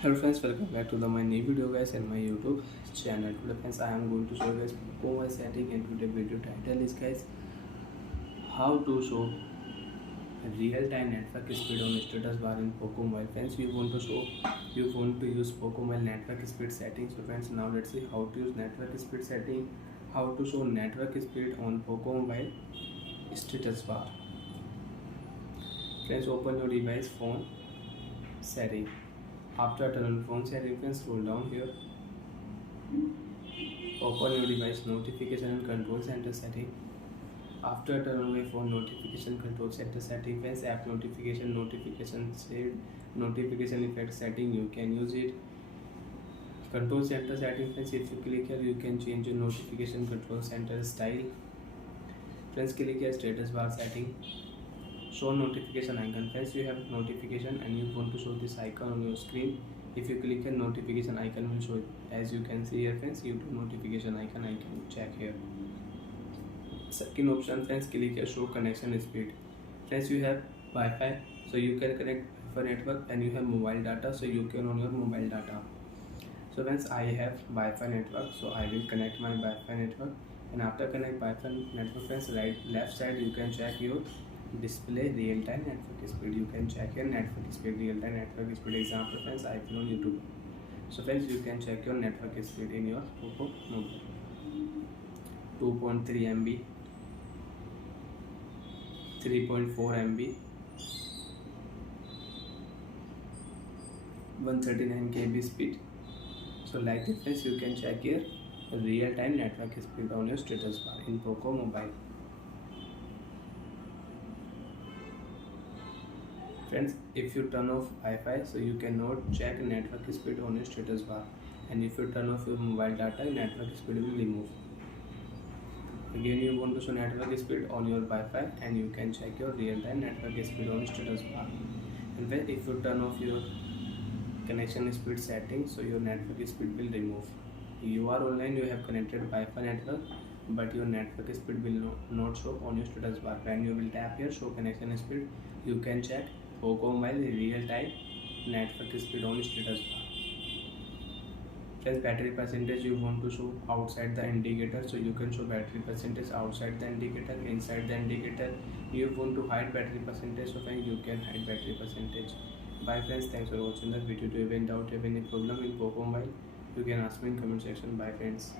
Hello friends, welcome back to my new video guys and my YouTube channel. Today friends, I am going to show you guys Poco M2 setting, and today video title is guys how to show real-time network speed on status bar in Poco Mobile. Friends, you want to use Poco Mobile network speed setting. So friends, now let's see how to use network speed setting, how to show network speed on Poco Mobile status bar. Friends, open your device phone setting. After turn on phone setting, friends, scroll down here. Open your device notification and control center setting. After turn on my phone notification control center setting, friends, app notification shade, notification effect setting, you can use it. Control center setting, friends, if you click here, you can change your notification control center style. Friends, click here status bar setting. Show notification icon. Friends, you have notification and you want to show this icon on your screen. If you click a notification icon will show it. As you can see here friends, YouTube notification icon I can check here. Second option friends, click here show connection speed. Friends, you have Wi-Fi, so you can connect Wi-Fi network, and you have mobile data, so you can on your mobile data. So friends, I have Wi-Fi network, so I will connect my Wi-Fi network, and after connect Wi-Fi network friends, left side you can check your display real-time network speed. You can check your network speed, real-time network speed. Example friends, I will on YouTube. So friends, you can check your network speed in your Poco mobile. 2.3 MB, 3.4 MB, 139 KB speed. So like this friends, you can check your real-time network speed on your status bar in Poco mobile. Friends, if you turn off Wi-Fi, so you cannot check network speed on your status bar, and if you turn off your mobile data, network speed will remove. Again, you want to show network speed on your Wi-Fi, and you can check your real-time network speed on status bar. And then if you turn off your connection speed setting, so your network speed will remove. You are online, you have connected Wi-Fi network, but your network speed will not show on your status bar. When you will tap here show connection speed, you can check Poco Mobile real-time network speed on status bar. Friends, battery percentage you want to show outside the indicator, so you can show battery percentage outside the indicator, inside the indicator. You want to hide battery percentage, so friends, you can hide battery percentage. Bye friends, thanks for watching the video. Do you have any doubt, have any problem in Poco Mobile, you can ask me in comment section. Bye friends.